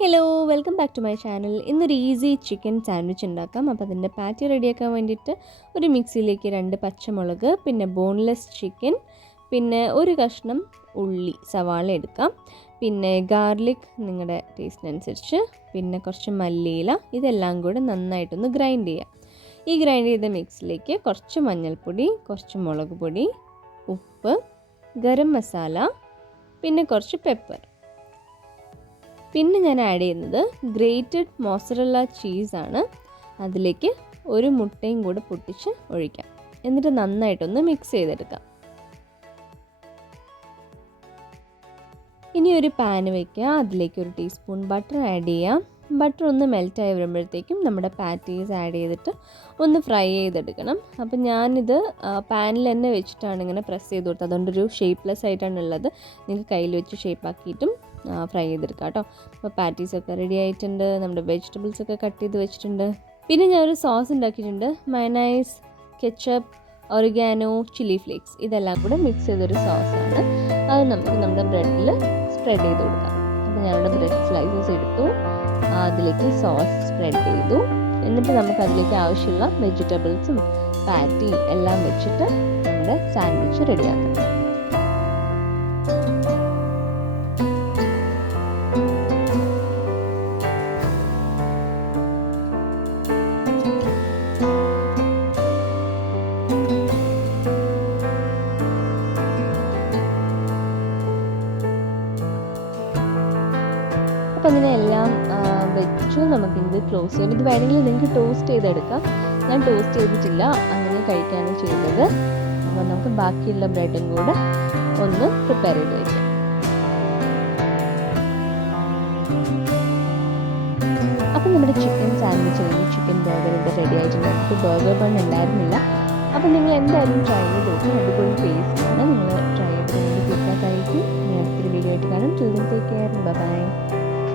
Hello welcome back to my channel. ഇന്നൊരു easy chicken sandwich ഉണ്ടാക്കാം. അപ്പോൾ അതിൻ്റെ പാറ്റി റെഡിയാക്കാൻ വേണ്ടിയിട്ട് ഒരു മിക്സിയിലേക്ക് 2 പച്ചമുളക്, പിന്നെ ബോൺലെസ് ചിക്കൻ, പിന്നെ ഒരു കഷ്ണം ഉള്ളി സവാള എടുക്കാം, പിന്നെ ഗാർലിക് നിങ്ങളുടെ ടേസ്റ്റിനനുസരിച്ച്, പിന്നെ കുറച്ച് മല്ലിയില, ഇതെല്ലാം കൂടെ നന്നായിട്ടൊന്ന് ഗ്രൈൻഡ് ചെയ്യാം. ഈ ഗ്രൈൻഡ് ചെയ്ത മിക്സിലേക്ക് കുറച്ച് മഞ്ഞൾപ്പൊടി, കുറച്ച് മുളക് പൊടി, ഉപ്പ്, ഗരം മസാല, പിന്നെ കുറച്ച് പെപ്പർ. പിന്നെ ഞാൻ ആഡ് ചെയ്യുന്നത് ഗ്രേറ്റഡ് മോസറല്ല ചീസാണ്. അതിലേക്ക് ഒരു മുട്ടയും കൂടെ പൊട്ടിച്ച് ഒഴിക്കാം. എന്നിട്ട് നന്നായിട്ടൊന്ന് മിക്സ് ചെയ്തെടുക്കാം. ഇനി ഒരു പാൻ വയ്ക്കുക. അതിലേക്ക് ഒരു ടീസ്പൂൺ ബട്ടർ ആഡ് ചെയ്യാം. ബട്ടർ ഒന്ന് മെൽറ്റായി വരുമ്പോഴത്തേക്കും നമ്മുടെ പാറ്റീസ് ആഡ് ചെയ്തിട്ട് ഒന്ന് ഫ്രൈ ചെയ്തെടുക്കണം. അപ്പം ഞാനിത് പാനിൽ തന്നെ വെച്ചിട്ടാണ് ഇങ്ങനെ പ്രസ് ചെയ്ത് കൊടുത്തത്. അതുകൊണ്ടൊരു ഷേപ്പ്ലെസ് ആയിട്ടാണ് ഉള്ളത്. നിങ്ങൾക്ക് കയ്യിൽ വെച്ച് ഷേപ്പാക്കിയിട്ടും ഫ്രൈ ചെയ്തെടുക്കാം കേട്ടോ. അപ്പോൾ പാറ്റീസൊക്കെ റെഡി ആയിട്ടുണ്ട്. നമ്മുടെ വെജിറ്റബിൾസൊക്കെ കട്ട് ചെയ്ത് വെച്ചിട്ടുണ്ട്. പിന്നെ ഞാനൊരു സോസ് ഉണ്ടാക്കിയിട്ടുണ്ട്. Mayonnaise, ketchup, oregano, chilli flakes, ഇതെല്ലാം കൂടെ മിക്സ് ചെയ്തൊരു സോസാണ്. അത് നമുക്ക് നമ്മുടെ ബ്രെഡിൽ സ്പ്രെഡ് ചെയ്ത് കൊടുക്കാം. അപ്പോൾ ഞാനിവിടെ ബ്രെഡ് സ്ലൈസസ് എടുത്തു, അതിലേക്ക് സോസ് സ്പ്രെഡ് ചെയ്തു. എന്നിട്ട് നമുക്ക് അതിലേക്ക് ആവശ്യമുള്ള വെജിറ്റബിൾസും പാറ്റിയും എല്ലാം വെച്ചിട്ട് നമ്മുടെ സാൻഡ്വിച്ച് റെഡിയാക്കാം. അപ്പോൾ അതിനെല്ലാം വെച്ചു നമുക്കിത് ക്ലോസ് ചെയ്യാം. ഇത് വേണമെങ്കിൽ നിങ്ങൾക്ക് ടോസ്റ്റ് ചെയ്തെടുക്കാം. ഞാൻ ടോസ്റ്റ് ചെയ്തിട്ടില്ല, അങ്ങനെ കഴിക്കുകയാണ് ചെയ്തത്. അപ്പോൾ നമുക്ക് ബാക്കിയുള്ള ബ്രെഡും കൂടെ ഒന്ന് പ്രിപ്പയർ ചെയ്ത് വയ്ക്കാം. അപ്പോൾ നമ്മുടെ ചിക്കൻ സാൻഡ്വിച്ച് അല്ലെങ്കിൽ ചിക്കൻ ബർഗർ ഇവിടെ റെഡി ആയിട്ടുണ്ട്. നമുക്ക് ബർഗർ ബൺ ഉണ്ടായിരുന്നില്ല. അപ്പോൾ നിങ്ങൾ എന്തായാലും ട്രൈ ചെയ്ത് നോക്കും. അടിപൊളി ടേസ്റ്റാണ്. നിങ്ങൾ ട്രൈ ചെയ്ത് ഫീഡ്ബാക്ക് ആയിരിക്കും. ഞാൻ അടുത്തൊരു വീഡിയോ ആയിട്ട് കാണാം. Take care. ബൈ.